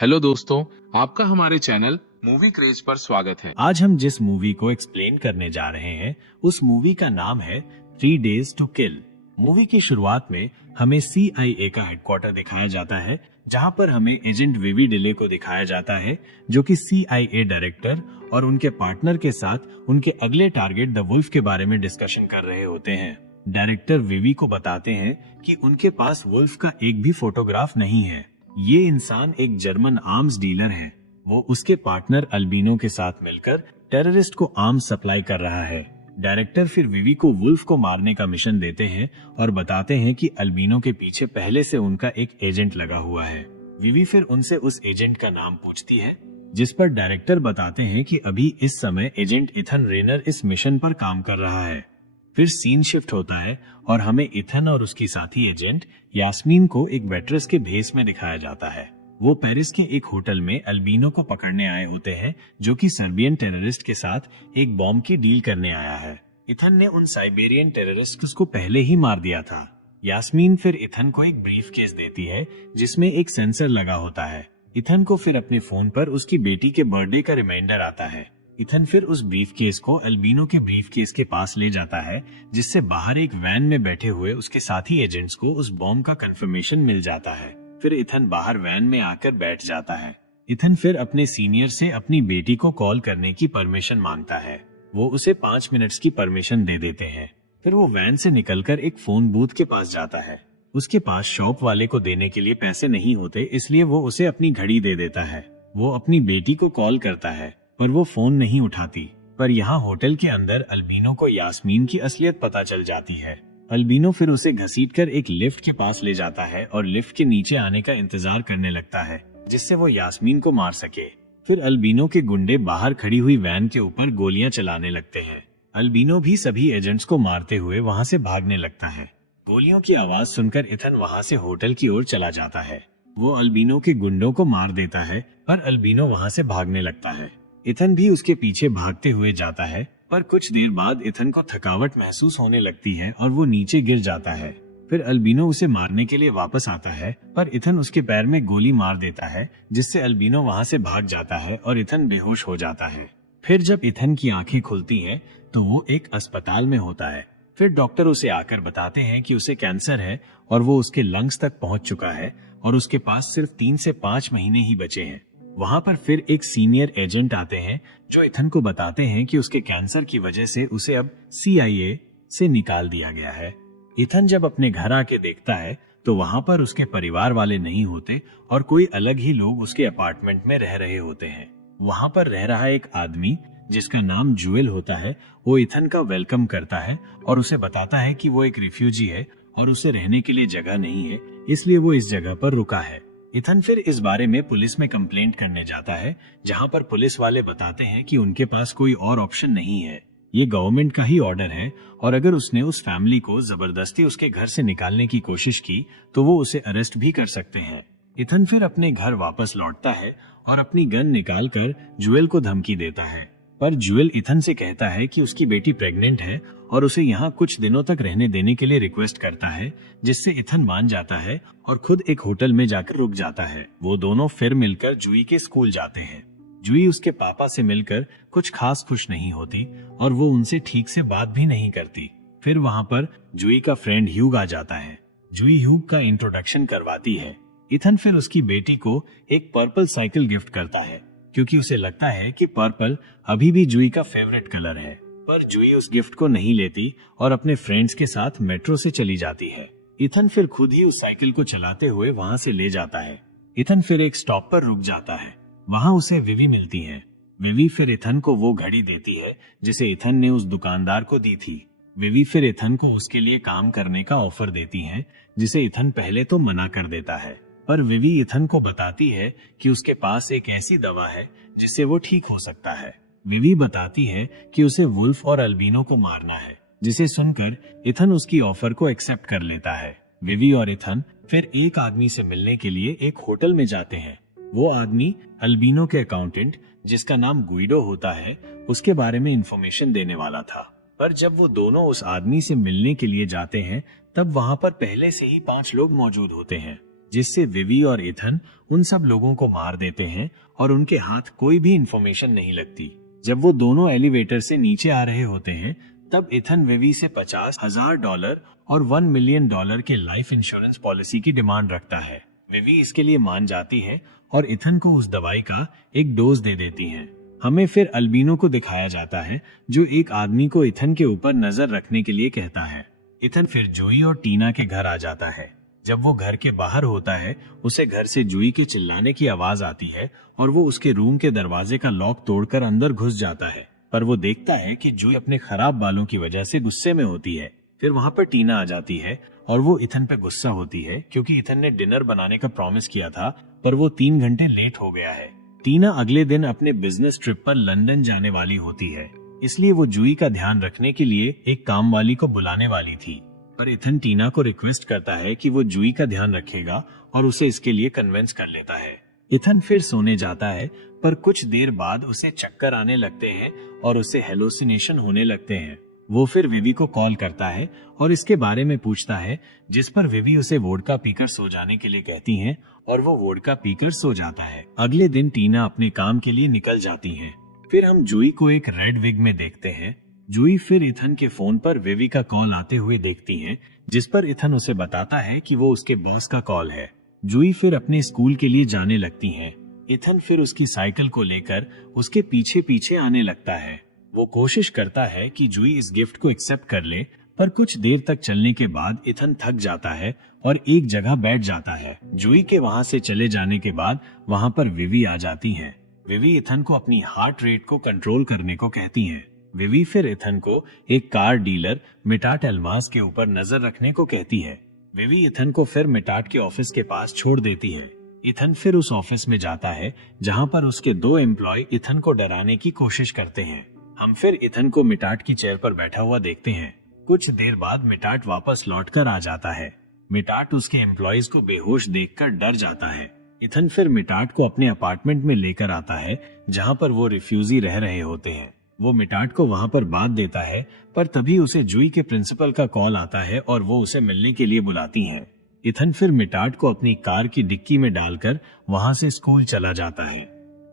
Hello दोस्तों, आपका हमारे चैनल मूवी क्रेज पर स्वागत है। आज हम जिस मूवी को एक्सप्लेन करने जा रहे हैं उस मूवी का नाम है 3 Days to Kill। मूवी की शुरुआत में हमें CIA का हेडक्वार्टर दिखाया जाता है, जहां पर हमें एजेंट विवी डिले को दिखाया जाता है, जो कि CIA डायरेक्टर और उनके पार्टनर के साथ उनके अगले टारगेट द वुल्फ के बारे में डिस्कशन कर रहे होते हैं। डायरेक्टर विवी को बताते हैं कि उनके पास वुल्फ का एक भी फोटोग्राफ नहीं है। ये इंसान एक जर्मन आर्म्स डीलर है। वो उसके पार्टनर अल्बिनो के साथ मिलकर टेररिस्ट को आर्म्स सप्लाई कर रहा है। डायरेक्टर फिर विवी को वुल्फ को मारने का मिशन देते हैं और बताते हैं कि अल्बिनो के पीछे पहले से उनका एक एजेंट लगा हुआ है। विवी फिर उनसे उस एजेंट का नाम पूछती है, जिस पर डायरेक्टर बताते हैं कि अभी इस समय एजेंट इथन रेनर इस मिशन पर काम कर रहा है। फिर सीन शिफ्ट होता है और हमें इथन और उसकी साथी एजेंट यास्मीन को एक वेट्रेस के भेस में दिखाया जाता है। वो पेरिस के एक होटल में अल्बिनो को पकड़ने आए होते हैं, जो कि सर्बियन टेररिस्ट के साथ एक बॉम्ब की डील करने आया है। इथन ने उन साइबेरियन टेररिस्ट्स को पहले ही मार दिया था। यास्मीन फिर इथन को एक ब्रीफ केस देती है जिसमें एक सेंसर लगा होता है। इथन को फिर अपने फोन पर उसकी बेटी के बर्थडे का रिमाइंडर आता है। इथन फिर उस ब्रीफ केस को अल्बिनो के ब्रीफ केस के पास ले जाता है, जिससे बाहर एक वैन में बैठे हुए उसके साथी एजेंट्स को उस बॉम्ब का कंफर्मेशन मिल जाता है। फिर इथन बाहर वैन में आकर बैठ जाता है। इथन फिर अपने सीनियर से अपनी बेटी को कॉल करने की परमिशन मांगता है। वो उसे 5 मिनट्स की परमिशन दे देते हैं। फिर वो वैन से निकलकर एक फोन बूथ के पास जाता है। उसके पास शॉप वाले को देने के लिए पैसे नहीं होते, इसलिए वो उसे अपनी घड़ी दे देता है। वो अपनी बेटी को कॉल करता है, पर वो फोन नहीं उठाती। पर यहाँ होटल के अंदर अल्बिनो को यास्मीन की असलियत पता चल जाती है। अल्बिनो फिर उसे घसीटकर एक लिफ्ट के पास ले जाता है और लिफ्ट के नीचे आने का इंतजार करने लगता है, जिससे वो यास्मीन को मार सके। फिर अल्बिनो के गुंडे बाहर खड़ी हुई वैन के ऊपर गोलियां चलाने लगते हैं। अल्बिनो भी सभी एजेंट्स को मारते हुए वहाँ से भागने लगता है। गोलियों की आवाज सुनकर इथन वहाँ से होटल की ओर चला जाता है। वो अल्बिनो के गुंडों को मार देता है, पर अल्बिनो वहाँ से भागने लगता है। इथन भी उसके पीछे भागते हुए जाता है, पर कुछ देर बाद इथन को थकावट महसूस होने लगती है और वो नीचे गिर जाता है। फिर अल्बिनो उसे मारने के लिए वापस आता है, पर इथन उसके पैर में गोली मार देता है, जिससे अल्बिनो वहाँ से भाग जाता है और इथन बेहोश हो जाता है। फिर जब इथन की आंखें खुलती हैं, तो वो एक अस्पताल में होता है। फिर डॉक्टर उसे आकर बताते हैं कि उसे कैंसर है और वो उसके लंग्स तक पहुंच चुका है और उसके पास सिर्फ 3 से 5 महीने ही बचे हैं। वहाँ पर फिर एक सीनियर एजेंट आते हैं, जो इथन को बताते हैं कि उसके कैंसर की वजह से उसे अब CIA से निकाल दिया गया है। इथन जब अपने घर आके देखता है, तो वहाँ पर उसके परिवार वाले नहीं होते और कोई अलग ही लोग उसके अपार्टमेंट में रह रहे होते हैं। वहाँ पर रह रहा एक आदमी, जिसका नाम जुएल होता है, वो इथन का वेलकम करता है और उसे बताता है कि वो एक रिफ्यूजी है और उसे रहने के लिए जगह नहीं है, इसलिए वो इस जगह पर रुका है। इथन फिर इस बारे में पुलिस में कंप्लेंट करने जाता है, जहां पर पुलिस वाले बताते हैं कि उनके पास कोई और ऑप्शन नहीं है। ये गवर्नमेंट का ही ऑर्डर है और अगर उसने उस फैमिली को जबरदस्ती उसके घर से निकालने की कोशिश की, तो वो उसे अरेस्ट भी कर सकते हैं। इथन फिर अपने घर वापस लौटता है और अपनी गन निकालकर जुएल को धमकी देता है, पर जुएल इथन से कहता है कि उसकी बेटी प्रेग्नेंट है और उसे यहाँ कुछ दिनों तक रहने देने के लिए रिक्वेस्ट करता है, जिससे इथन मान जाता है और खुद एक होटल में जाकर रुक जाता है। वो दोनों फिर मिलकर जुई के स्कूल जाते हैं। जुई उसके पापा से मिलकर कुछ खास खुश नहीं होती और वो उनसे ठीक से बात भी नहीं करती। फिर वहाँ पर जुई का फ्रेंड ह्यूग आ जाता है। जुई ह्यूग का इंट्रोडक्शन करवाती है। इथन फिर उसकी बेटी को एक पर्पल साइकिल गिफ्ट करता है, क्योंकि उसे लगता है कि पर्पल अभी भी जुई का फेवरेट कलर है। पर जुई उस गिफ्ट को नहीं लेती और अपने फ्रेंड्स के साथ मेट्रो से चली जाती है। इथन फिर खुद ही उस साइकिल को चलाते हुए वहाँ से ले जाता है। इथन फिर एक स्टॉप पर रुक जाता है। वहाँ उसे विवी मिलती है। विवी फिर इथन को वो घड़ी देती है जिसे इथन ने उस दुकानदार को दी थी। विवी फिर इथन को उसके लिए काम करने का ऑफर देती है, जिसे इथन पहले तो मना कर देता है। पर विवी इथन को बताती है कि उसके पास एक ऐसी दवा है जिससे वो ठीक हो सकता है। विवी बताती है कि उसे वुल्फ और अल्बिनो को मारना है, जिसे सुनकर इथन उसकी ऑफर को एक्सेप्ट कर लेता है। विवी और इथन फिर एक आदमी से मिलने के लिए एक होटल में जाते हैं। वो आदमी अल्बिनो के अकाउंटेंट, जिसका नाम गुइडो होता है, उसके बारे में इंफॉर्मेशन देने वाला था। पर जब वो दोनों उस आदमी से मिलने के लिए जाते हैं, तब वहाँ पर पहले से ही 5 लोग मौजूद होते हैं। जिससे विवी और इथन उन सब लोगों को मार देते हैं और उनके हाथ कोई भी इंफॉर्मेशन नहीं लगती। जब वो दोनों एलिवेटर से नीचे आ रहे होते हैं तब इथन विवी से $50,000 और $1 मिलियन के लाइफ इंश्योरेंस पॉलिसी की डिमांड रखता है। विवी इसके लिए मान जाती है और इथन को उस दवाई का एक डोज दे देती हैं। हमें फिर अल्बिनो को दिखाया जाता है जो एक आदमी को इथन के ऊपर नजर रखने के लिए कहता है। इथन फिर जोई और टीना के घर आ जाता है। जब वो घर के बाहर होता है उसे घर से जोई के चिल्लाने की आवाज आती है और वो उसके रूम के दरवाजे का लॉक तोड़कर अंदर घुस जाता है, पर वो देखता है कि जोई अपने खराब बालों की वजह से गुस्से में होती है। फिर वहाँ पर टीना आ जाती है और वो इथन पे गुस्सा होती है क्योंकि इथन ने डिनर बनाने का प्रॉमिस किया था पर वो 3 घंटे लेट हो गया है। टीना अगले दिन अपने बिजनेस ट्रिप पर लंदन जाने वाली होती है, इसलिए वो जोई का ध्यान रखने के लिए एक काम वाली को बुलाने वाली थी, पर इथन टीना को रिक्वेस्ट करता है कि वो जोई का ध्यान रखेगा और उसे इसके लिए कन्विंस कर लेता है। इथन फिर सोने जाता है पर कुछ देर बाद उसे चक्कर आने लगते हैं और उसे हेलुसिनेशन होने लगते हैं। वो फिर विवी को कॉल करता है और इसके बारे में पूछता है, जिस पर विवी उसे वोडका पीकर सो जाने के लिए कहती हैं और वो वोडका पीकर सो जाता है। अगले दिन टीना अपने काम के लिए निकल जाती है। फिर हम जोई को एक रेड विग में देखते हैं। जोई फिर इथन के फोन पर विवी का कॉल आते हुए देखती है, जिस पर इथन उसे बताता है कि वो उसके बॉस का कॉल है। जोई फिर अपने स्कूल के लिए जाने लगती हैं। इथन फिर उसकी साइकिल को लेकर उसके पीछे पीछे आने लगता है। वो कोशिश करता है कि जोई इस गिफ्ट को एक्सेप्ट कर ले, पर कुछ देर तक चलने के बाद इथन थक जाता है और एक जगह बैठ जाता है। जोई के वहाँ से चले जाने के बाद वहाँ पर विवी आ जाती हैं। विवी इथन को अपनी हार्ट रेट को कंट्रोल करने को कहती हैं। विवी फिर इथन को एक कार डीलर मिटाट एल्मास के ऊपर नजर रखने को कहती है। विवी इथन को फिर मिटाट के ऑफिस के पास छोड़ देती है। इथन फिर उस ऑफिस में जाता है जहाँ पर उसके 2 एम्प्लॉय इथन को डराने की कोशिश करते हैं। हम फिर इथन को मिटाट की चेयर पर बैठा हुआ देखते हैं। कुछ देर बाद मिटाट वापस लौटकर आ जाता है। मिटाट उसके एम्प्लॉयज को बेहोश देखकर डर जाता है। इथन फिर मिटाट को अपने अपार्टमेंट में लेकर आता है जहाँ पर वो रिफ्यूजी रह रहे होते हैं। वो मिटाट को वहाँ पर बांध देता है, पर तभी उसे जोई के प्रिंसिपल का कॉल आता है और वो उसे मिलने के लिए बुलाती हैं। इथन फिर मिटाट को अपनी कार की डिक्की में डालकर वहाँ से स्कूल चला जाता है।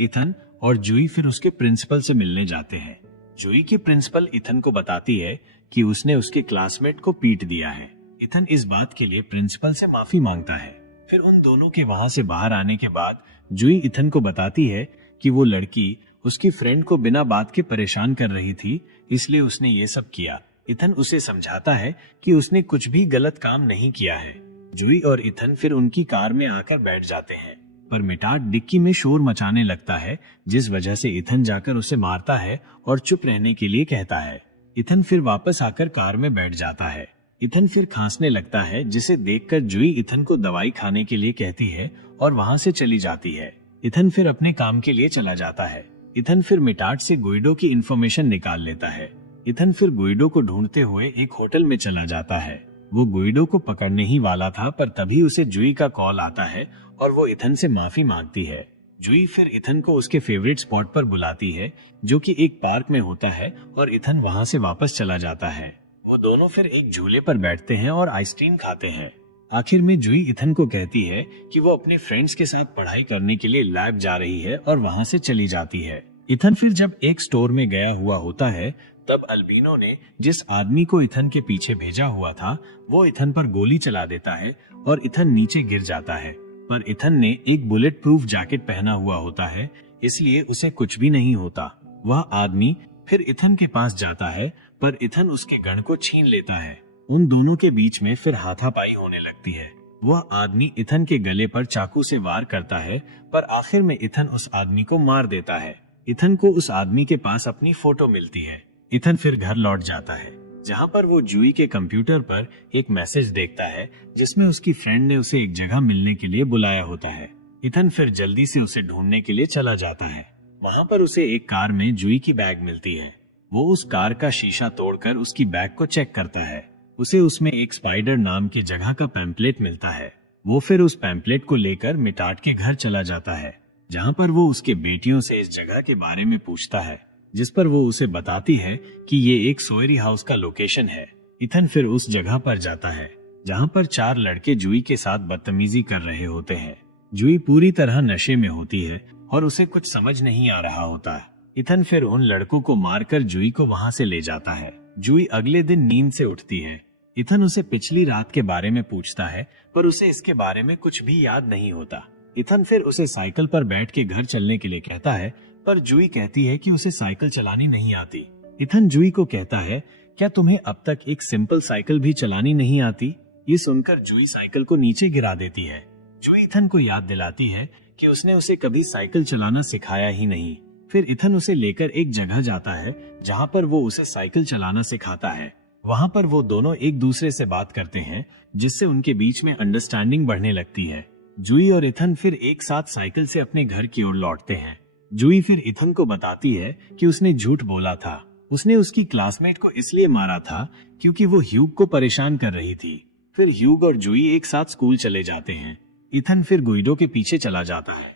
इथन और जोई फिर उसके प्रिंसिपल से मिलने जाते हैं। जोई की प्रिंसिपल इथन को बताती है कि उसने उसके क्लासमेट को पीट दिया है। इथन इस बात के लिए प्रिंसिपल से माफी मांगता है। फिर उन दोनों के वहाँ से बाहर आने के बाद जोई इथन को बताती है कि वो लड़की उसकी फ्रेंड को बिना बात के परेशान कर रही थी, इसलिए उसने ये सब किया। इथन उसे समझाता है कि उसने कुछ भी गलत काम नहीं किया है। जोई और इथन फिर उनकी कार में आकर बैठ जाते हैं, पर मिटाट डिक्की में शोर मचाने लगता है, जिस वजह से इथन जाकर उसे मारता है और चुप रहने के लिए कहता है। इथन फिर वापस आकर कार में बैठ जाता है। इथन फिर खांसने लगता है, जिसे देखकर जोई इथन को दवाई खाने के लिए कहती है और वहाँ से चली जाती है। इथन फिर अपने काम के लिए चला जाता है। इथन फिर मिटाट से गुइडो की इंफॉर्मेशन निकाल लेता है। इथन फिर गुइडो को ढूंढते हुए एक होटल में चला जाता है। वो गुइडो को पकड़ने ही वाला था, पर तभी उसे जोई का कॉल आता है और वो इथन से माफी मांगती है। जोई फिर इथन को उसके फेवरेट स्पॉट पर बुलाती है, जो कि एक पार्क में होता है, और इथन वहाँ से वापस चला जाता है। वो दोनों फिर एक झूले पर बैठते हैं और आइसक्रीम खाते हैं। आखिर में जोई इथन को कहती है कि वो अपने फ्रेंड्स के साथ पढ़ाई करने के लिए लैब जा रही है और वहाँ से चली जाती है। इथन फिर जब एक स्टोर में गया हुआ होता है, तब अल्बिनो ने जिस आदमी को इथन के पीछे भेजा हुआ था, वो इथन पर गोली चला देता है और इथन नीचे गिर जाता है। पर इथन ने एक बुलेट प्रूफ जैकेट पहना हुआ होता है, इसलिए उसे कुछ भी नहीं होता। वह आदमी फिर इथन के पास जाता है, पर इथन उसके गन को छीन लेता है। उन दोनों के बीच में फिर हाथापाई होने लगती है। वह आदमी इथन के गले पर चाकू से वार करता है, पर आखिर में इथन उस आदमी को मार देता है। इथन को उस आदमी के पास अपनी फोटो मिलती है। इथन फिर घर लौट जाता है, जहाँ पर वो जोई के कंप्यूटर पर एक मैसेज देखता है, जिसमें उसकी फ्रेंड ने उसे एक जगह मिलने के लिए बुलाया होता है। इथन फिर जल्दी से उसे ढूंढने के लिए चला जाता है। वहाँ पर उसे एक कार में जोई की बैग मिलती है। वो उस कार का शीशा तोड़कर उसकी बैग को चेक करता है। उसे उसमें एक स्पाइडर नाम की जगह का पैम्पलेट मिलता है। वो फिर उस पैम्पलेट को लेकर मिटाट के घर चला जाता है, जहाँ पर वो उसके बेटियों से इस जगह के बारे में पूछता है, जिस पर वो उसे बताती है कि ये एक सोएरी हाउस का लोकेशन है। इथन फिर उस जगह पर जाता है। जहाँ पर 4 लड़के जूही के साथ बदतमीजी कर रहे होते हैं। जूही पूरी तरह नशे में होती है और उसे कुछ समझ नहीं आ रहा होता। इथन फिर उन लड़कों को मारकर जूही को वहाँ से ले जाता है। जूही अगले दिन नींद से उठती है। इथन उसे पिछली रात के बारे में पूछता है, पर उसे इसके बारे में कुछ भी याद नहीं होता। इथन फिर उसे साइकिल पर बैठ के घर चलने के लिए कहता है, पर जूही कहती है कि उसे साइकिल चलानी नहीं आती। इथन जूही को कहता है, क्या तुम्हें अब तक एक सिंपल साइकिल भी चलानी नहीं आती? ये सुनकर जूही साइकिल को नीचे गिरा देती है। जूही इथन को याद दिलाती है कि उसने उसे कभी साइकिल चलाना सिखाया ही नहीं। फिर इथन उसे लेकर एक जगह जाता है जहाँ पर वो उसे साइकिल चलाना सिखाता है। वहाँ पर वो दोनों एक दूसरे से बात करते हैं, जिससे उनके बीच में अंडरस्टैंडिंग बढ़ने लगती है। जूही और इथन फिर एक साथ साइकिल से अपने घर की ओर लौटते हैं। जूही फिर इथन को बताती है कि उसने झूठ बोला था। उसने उसकी क्लासमेट को इसलिए मारा था क्योंकि वो ह्यूग को परेशान कर रही थी। फिर ह्यूग और जूही एक साथ स्कूल चले जाते हैं। इथन फिर गुइडो के पीछे चला जाता है।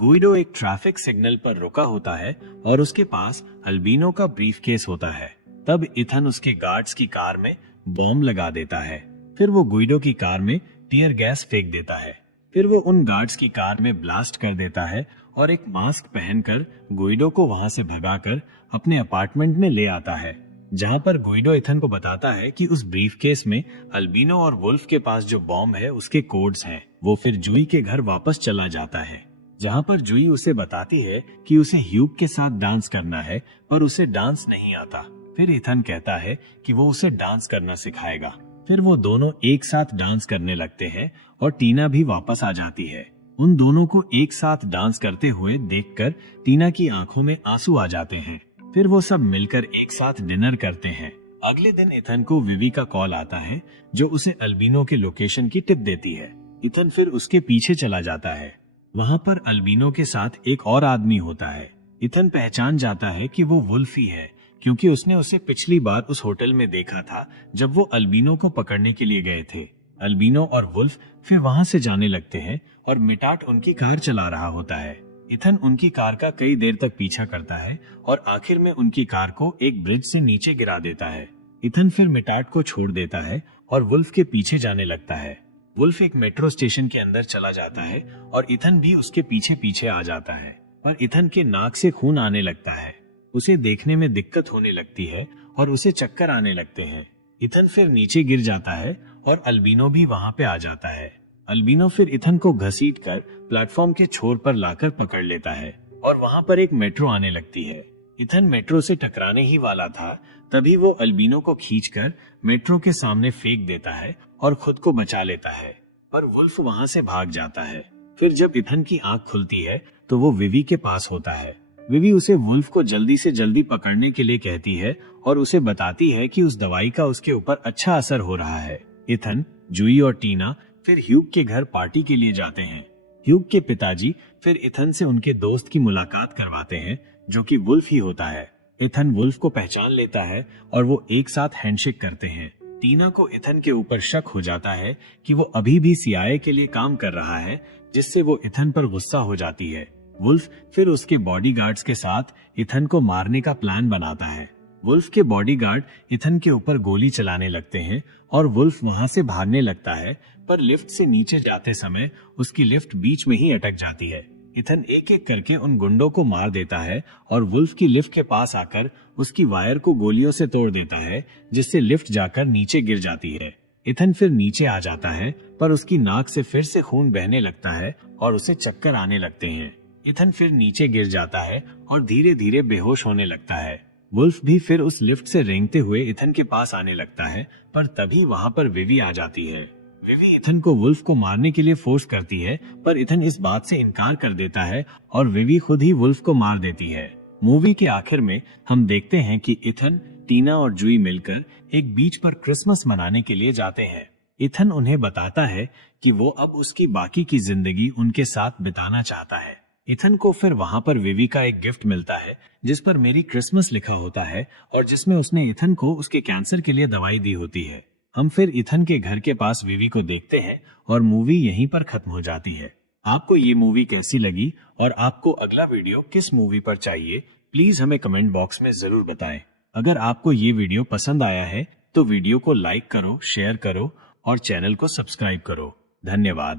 गुइडो एक ट्रैफिक सिग्नल पर रुका होता है और उसके पास अल्बिनो का ब्रीफकेस होता है। तब इथन उसके गार्ड्स की कार में बॉम्ब लगा देता है। फिर वो गुइडो की कार में टीयर गैस फेंक देता है। फिर वो उन गार्ड्स की कार में ब्लास्ट कर देता है और एक मास्क पहनकर गुइडो को वहां से भगाकर अपने अपार्टमेंट में ले आता है, जहां पर गुइडो इथन को बताता है कि उस ब्रीफकेस में अल्बिनो और वुल्फ के पास जो बॉम्ब है उसके कोड्स हैं। वो फिर जूही के घर वापस चला जाता है, जहां पर जूही उसे बताती है कि उसे ह्यूग के साथ डांस करना है, पर उसे डांस नहीं आता। फिर इथन कहता है कि वो उसे डांस करना सिखाएगा। फिर वो दोनों एक साथ डांस करने लगते हैं और टीना भी वापस आ जाती है। उन दोनों को एक साथ डांस करते हुए देखकर टीना की आंखों में आंसू आ जाते हैं। फिर वो सब मिलकर एक साथ डिनर करते हैं। अगले दिन इथन को विवी का कॉल आता है, जो उसे अल्बिनो के लोकेशन की टिप देती है। इथन फिर उसके पीछे चला जाता है। वहाँ पर अल्बिनो के साथ एक और आदमी होता है। इथन पहचान जाता है कि वो वुल्फ ही है, क्योंकि उसने उसे पिछली बार उस होटल में देखा था जब वो अल्बिनो को पकड़ने के लिए गए थे। अल्बिनो और वुल्फ फिर वहाँ से जाने लगते हैं और मिटाट उनकी कार चला रहा होता है। इथन उनकी कार का कई देर तक पीछा करता है और आखिर में उनकी कार को एक ब्रिज से नीचे गिरा देता है। इथन फिर मिटाट को छोड़ देता है और वुल्फ के पीछे जाने लगता है। वुल्फ एक मेट्रो स्टेशन के अंदर चला जाता है और इथन भी उसके पीछे पीछे आ जाता है, पर इथन के नाक से खून आने लगता है। उसे देखने में दिक्कत होने लगती है और उसे चक्कर आने लगते हैं। इथन फिर नीचे गिर जाता है और अल्बिनो भी वहाँ पे आ जाता है। अल्बिनो फिर इथन को घसीटकर प्लेटफॉर्म के छोर पर लाकर पकड़ लेता है और वहाँ पर एक मेट्रो आने लगती है। इथन मेट्रो से टकराने ही वाला था, तभी वो अल्बिनो को खींचकर मेट्रो के सामने फेंक देता है और खुद को बचा लेता है, पर वुल्फ वहाँ से भाग जाता है। फिर जब इथन की आंख खुलती है तो वो विवी के पास होता है। विवी उसे वुल्फ को जल्दी से जल्दी पकड़ने के लिए कहती है और उसे बताती है कि उस दवाई का उसके ऊपर अच्छा असर हो रहा है। इथन, जूही और टीना फिर ह्यूग के घर पार्टी के लिए जाते हैं। ह्यूग के पिताजी फिर इथन से उनके दोस्त की मुलाकात करवाते हैं, जो कि वुल्फ ही होता है। इथन वुल्फ को पहचान लेता है और वो एक साथ हैंडशेक करते हैं। टीना को इथन के ऊपर शक हो जाता है कि वो अभी भी CIA के लिए काम कर रहा है, जिससे वो इथन पर गुस्सा हो जाती है। वुल्फ फिर उसके बॉडीगार्ड्स के साथ इथन को मारने का प्लान बनाता है। वुल्फ के बॉडीगार्ड इथन के ऊपर गोली चलाने लगते हैं और वुल्फ वहां से भागने लगता है, पर लिफ्ट से नीचे जाते समय उसकी लिफ्ट बीच में ही अटक जाती है। इथन एक एक करके उन गुंडों को मार देता है और वुल्फ की लिफ्ट के पास आकर उसकी वायर को गोलियों से तोड़ देता है, जिससे लिफ्ट जाकर नीचे गिर जाती है। इथन फिर नीचे आ जाता है, पर उसकी नाक से फिर से खून बहने लगता है और उसे चक्कर आने लगते हैं। इथन फिर नीचे गिर जाता है और धीरे धीरे बेहोश होने लगता है। वुल्फ भी फिर उस लिफ्ट से रेंगते हुए इथन के पास आने लगता है, पर तभी वहाँ पर विवी आ जाती है। विवी इथन को वुल्फ को मारने के लिए फोर्स करती है, पर इथन इस बात से इनकार कर देता है और विवी खुद ही वुल्फ को मार देती है। मूवी के आखिर में हम देखते हैं कि इथन, टीना और जूही मिलकर एक बीच पर क्रिसमस मनाने के लिए जाते हैं। इथन उन्हें बताता है कि वो अब उसकी बाकी की जिंदगी उनके साथ बिताना चाहता है। इथन को फिर वहाँ पर विवी का एक गिफ्ट मिलता है, जिस पर मेरी क्रिसमस लिखा होता है और जिसमें उसने इथन को उसके कैंसर के लिए दवाई दी होती है। हम फिर इथन के घर के पास विवी को देखते हैं और मूवी यहीं पर खत्म हो जाती है। आपको ये मूवी कैसी लगी और आपको अगला वीडियो किस मूवी पर चाहिए, प्लीज हमें कमेंट बॉक्स में जरूर बताएं। अगर आपको ये वीडियो पसंद आया है तो वीडियो को लाइक करो, शेयर करो और चैनल को सब्सक्राइब करो। धन्यवाद।